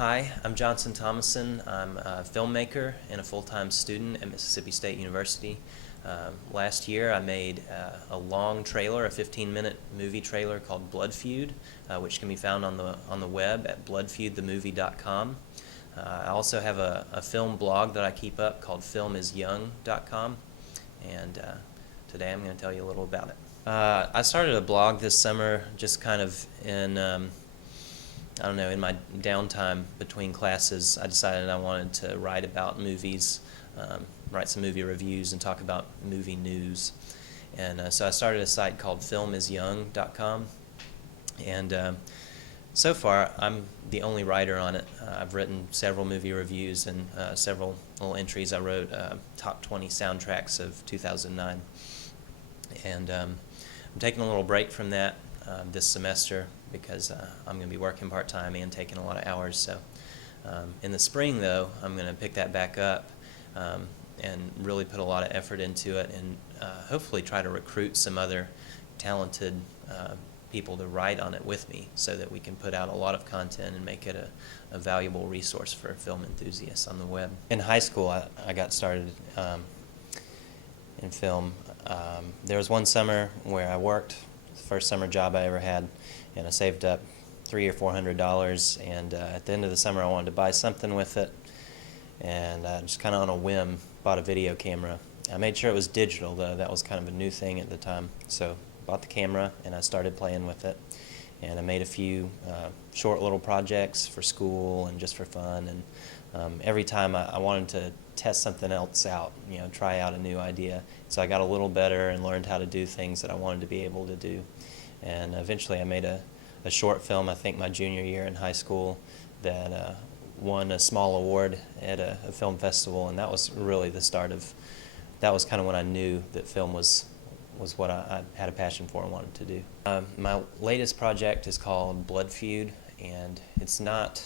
Hi, I'm Johnson Thomason. I'm a filmmaker and a full-time student at Mississippi State University. Last year I made a long trailer, a 15-minute movie trailer called Blood Feud, which can be found on the web at bloodfeudthemovie.com. I also have a film blog that I keep up called filmisyoung.com, and today I'm going to tell you a little about it. I started a blog this summer just kind of in I don't know, in my downtime between classes. I decided I wanted to write about movies, write some movie reviews, and talk about movie news. And so I started a site called filmisyoung.com, and so far I'm the only writer on it. I've written several movie reviews and several little entries. I wrote top 20 soundtracks of 2009, and I'm taking a little break from that this semester because I'm going to be working part-time and taking a lot of hours. So in the spring, though, I'm going to pick that back up and really put a lot of effort into it, and hopefully try to recruit some other talented people to write on it with me so that we can put out a lot of content and make it a valuable resource for film enthusiasts on the web. In high school, I got started in film. There was one summer where I worked, the first summer job I ever had, and I saved up $300 or $400, and at the end of the summer I wanted to buy something with it, and just kind of on a whim bought a video camera. I made sure it was digital, though. That was kind of a new thing at the time. So bought the camera and I started playing with it, and I made a few short little projects for school and just for fun, and every time I wanted to test something else out, try out a new idea. So I got a little better and learned how to do things that I wanted to be able to do. And eventually I made a short film, I think my junior year in high school, that won a small award at a film festival, and that was really the start of, that was kind of when I knew that film was what I had a passion for and wanted to do. My latest project is called Blood Feud, and it's not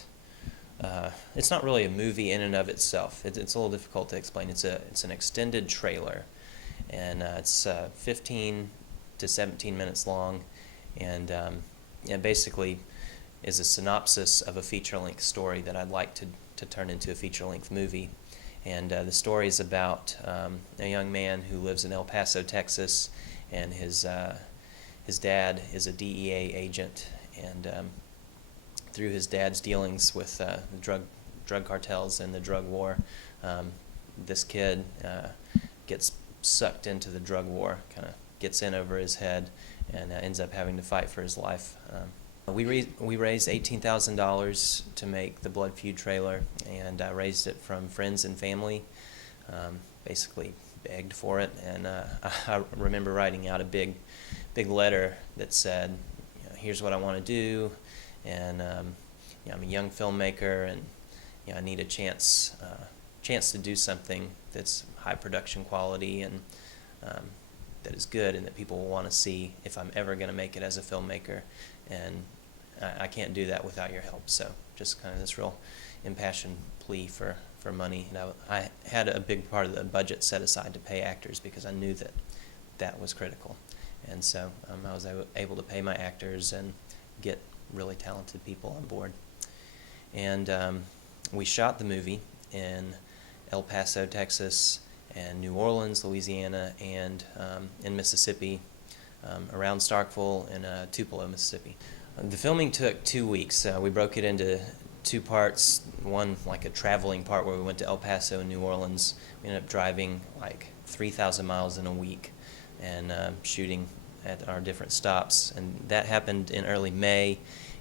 really a movie in and of itself. It's a little difficult to explain. It's an extended trailer, and it's 15 to 17 minutes long, and it basically is a synopsis of a feature-length story that I'd like to turn into a feature-length movie. And the story is about a young man who lives in El Paso, Texas, and his dad is a DEA agent, and through his dad's dealings with the drug cartels and the drug war, this kid gets sucked into the drug war, kind of gets in over his head, and ends up having to fight for his life. We raised $18,000 to make the Blood Feud trailer, and I raised it from friends and family, basically begged for it, and I remember writing out a big letter that said, here's what I want to do, and I'm a young filmmaker, and I need a chance to do something that's high production quality and that is good and that people will want to see if I'm ever going to make it as a filmmaker, and I can't do that without your help. So just kind of this real impassioned plea for money. And I had a big part of the budget set aside to pay actors because I knew that was critical, and so I was able to pay my actors and get really talented people on board. And we shot the movie in El Paso, Texas, and New Orleans, Louisiana, and in Mississippi, around Starkville and Tupelo, Mississippi. The filming took 2 weeks. We broke it into two parts. One, like a traveling part where we went to El Paso and New Orleans. We ended up driving like 3,000 miles in a week and shooting at our different stops. And that happened in early May,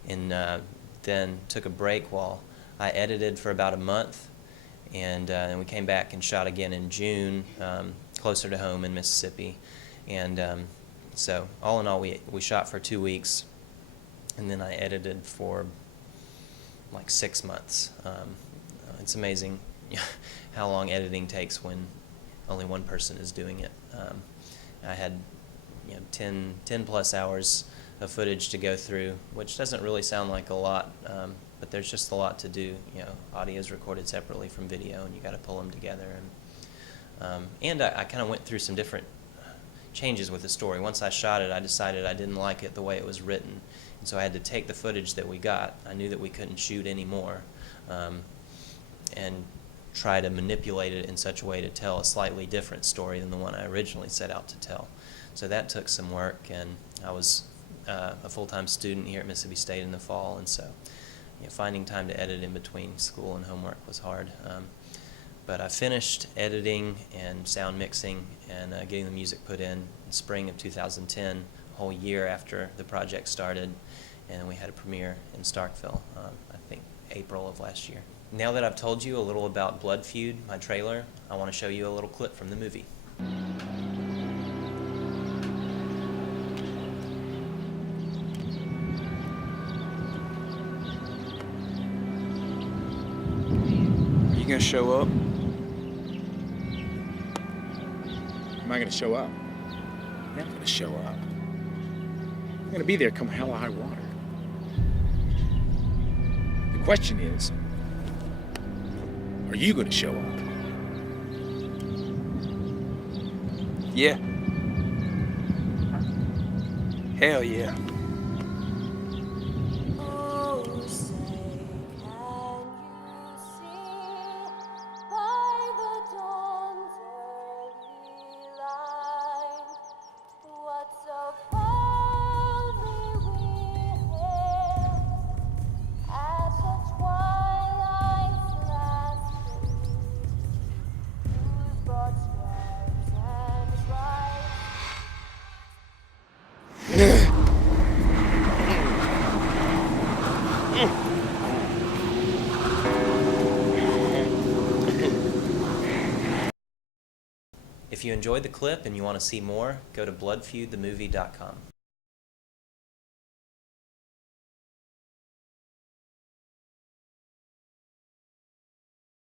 and then took a break while I edited for about a month. And we came back and shot again in June, closer to home in Mississippi. And so all in all, we shot for 2 weeks, and then I edited for like 6 months. It's amazing how long editing takes when only one person is doing it. I had 10 plus hours of footage to go through, which doesn't really sound like a lot, but there's just a lot to do. Audio is recorded separately from video, and you got to pull them together. And I kind of went through some different changes with the story. Once I shot it, I decided I didn't like it the way it was written, and so I had to take the footage that we got. I knew that we couldn't shoot any more, and try to manipulate it in such a way to tell a slightly different story than the one I originally set out to tell. So that took some work, and I was a full-time student here at Mississippi State in the fall, and so finding time to edit in between school and homework was hard. But I finished editing and sound mixing and getting the music put in spring of 2010, a whole year after the project started, and we had a premiere in Starkville, I think April of last year. Now that I've told you a little about Blood Feud, my trailer, I want to show you a little clip from the movie. You gonna show up? Am I gonna show up? I'm not gonna show up. I'm gonna be there come hell or high water. The question is, are you gonna show up? Yeah. Hell yeah. If you enjoyed the clip and you want to see more, go to bloodfeudthemovie.com.